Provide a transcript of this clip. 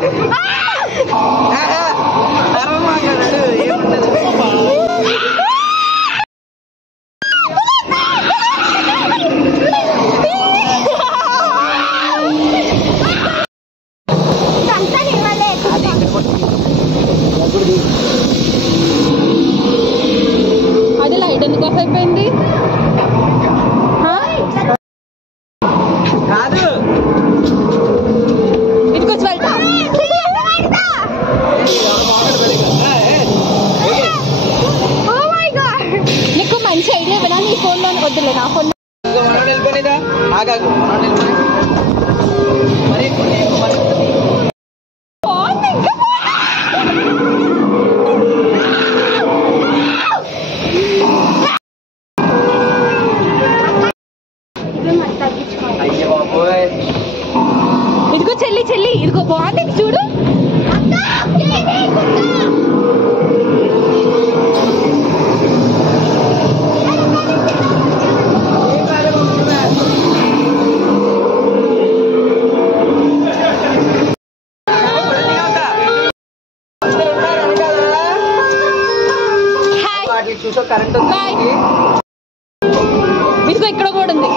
అది లైట్ ఎందుకు ఆఫ్ అయిపోయింది? కాదు ఇంటికొచ్చి వెళ్తా. నీకు మంచి ఐడియా వినా? నీ ఫోన్లో వద్దులే, నా ఫోన్ వెళ్ళిపోయినా ఆగాగు మరి ఇదిగో చెల్లి చెల్లి, ఇదిగో బాగుంది చూడు. చూసా కరెంట్ ఇదిగో ఇక్కడ కూడా ఉంది.